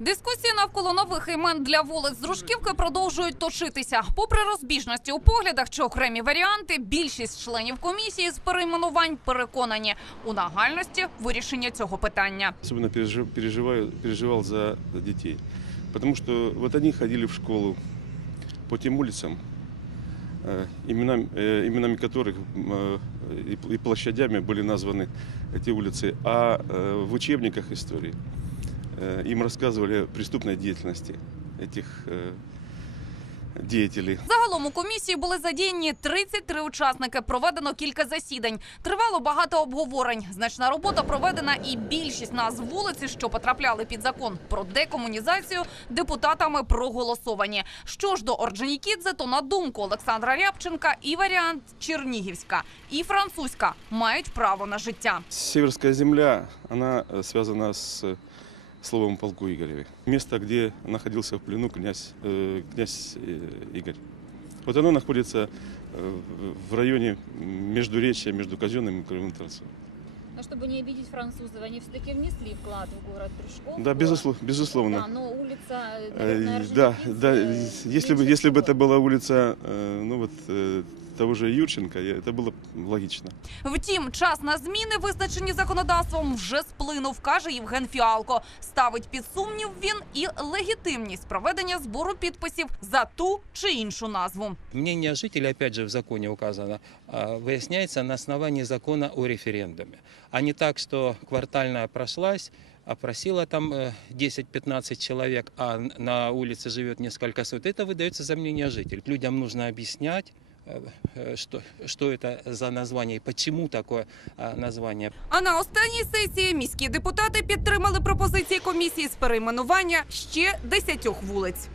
Дискусії навколо нових імен для вулиць з Дружківки продовжують точитися. Попри розбіжності у поглядах чи окремі варіанти, більшість членів комісії з перейменувань переконані у нагальності вирішення цього питання. Особенно пережи- переживаю, переживал за детей. Потому что вот они ходили в школу по тем улицам, э, именам- э, именами которых м, э, и- и площадями были названы эти улицы, а э, в учебниках истории э, им рассказывали о преступной деятельности этих э, деятелей. Загалом у комісії були задіяні 33 учасники. Проведено кілька засідань. Тривало багато обговорень. Значна робота проведена, і більшість назв вулиці, що потрапляли під закон про декомунізацію, депутатами проголосовані. Що ж до Орджонікідзе, то на думку Олександра Рябченка, і варіант Чернігівська, і французька мають право на життя. Северская земля, она э, связана с э, словом полку Игореве. Место, где находился в плену князь, э, князь э, Игорь. Вот оно находится э, в- в районе Междуречия между Казенным и Кривым Торцом. Но чтобы не обидеть французов, они все-таки внесли вклад в город Дружков. Да, безусловно. Да, безусловно. но улица, Э, наверное, Да, да. Орджоникидзе Если бы, меньше если бы это всего. была улица, э, ну вот э, того же Юрченко, я- это было б логично. Втім, час на зміни, визначені законодавством, вже сплинув, каже Євген Фіалко. Ставить під сумнів він і легітимність проведення збору підписів за ту чи іншу назву. Мнение жителей, опять же, в законе указано, а, выясняется на основании закона о референдуме. А не так, что квартальная прошлась, опросила там э, 10-15 человек, а н- на улице живет несколько сот. Это выдается за мнение жителей. Людям нужно объяснять, э, э, что, что это за название и почему такое а, название. А на останній сесії міські депутати підтримали пропозиції комісії з перейменування ще десятьох вулиць.